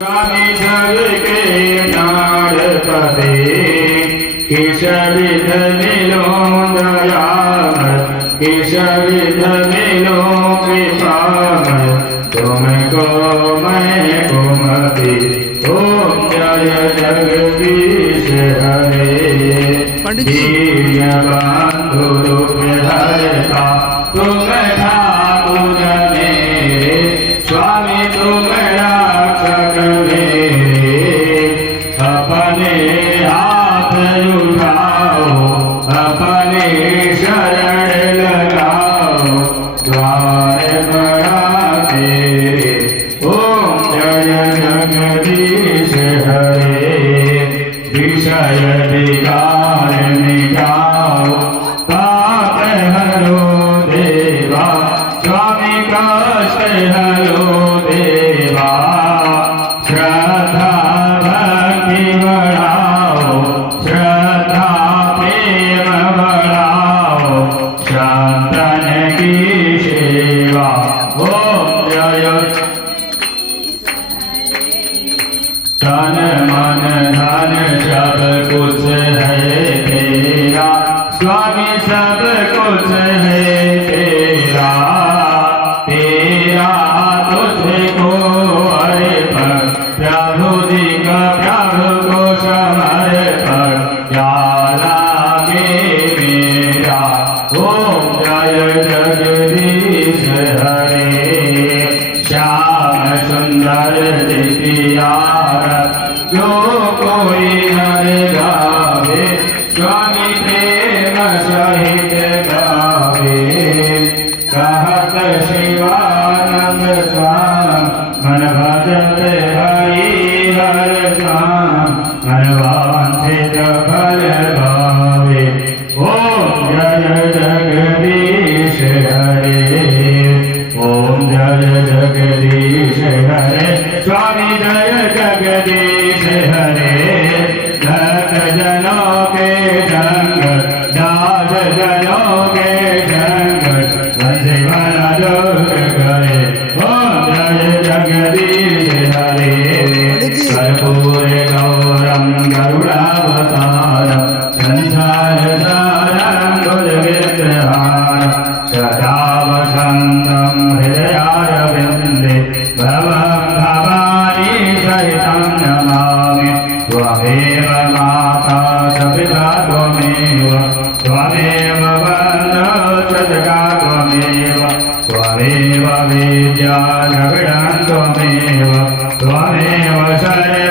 स्वामी सबके नारपते केशविध मिलो दयामय केशविध मिलो कृपामय तुमको मैं कुमति ओम जय जगदीश हरे पंडित जी। बंधु रूप धरता तुम ठाकुर मेरे स्वामी तुम रक्षक मेरे अपने हाथ उठाओ अपने शरण लगाओ द्वार बड़ा तेरे ओम जय जगदीश हरे विषय विकार मिटाओ पाप हरो देवा स्वामी कष्ट हरो देवा श्रद्धा भक्ति बढ़ाओ श्रद्धा प्रेम बढ़ाओ शांतन की सेवा ओम जय तन मन धन सब कुछ है तेरा स्वामी सब कुछ है तेरा तेरा तुझको अर्पण प्रभु जी का प्रभु को समर्पण क्या लागे मेरा ओम जय जगदीश हरे श्याम सुंदर दिव्यार जो कोई नर गावे स्वामी प्रेम सहित गावे कहत शिवानंद स्वाम मन भजत हरि हर स्वाम मन वांछित फल भावे ओम जय जगदीश हरे ओम जय जगदीश हरे स्वामी जय जगदीश हरे भक्त जनों के संग दास जनों के संग वंशे बना दूर करे ओम जय जगदीश हरे कर्पूर गौरम गरुड़ावतारम संसार सारम भुजगेन्द्रहारम सदा वसन्तं हृदयारविन्दे भवं भवानी सहितं नमामि त्वमेव माता सपिता त्वमेव त्वमेव बन्धुः सखा त्वमेव त्वमेव विद्या द्रविणं त्वमेव त्वमेव शरणं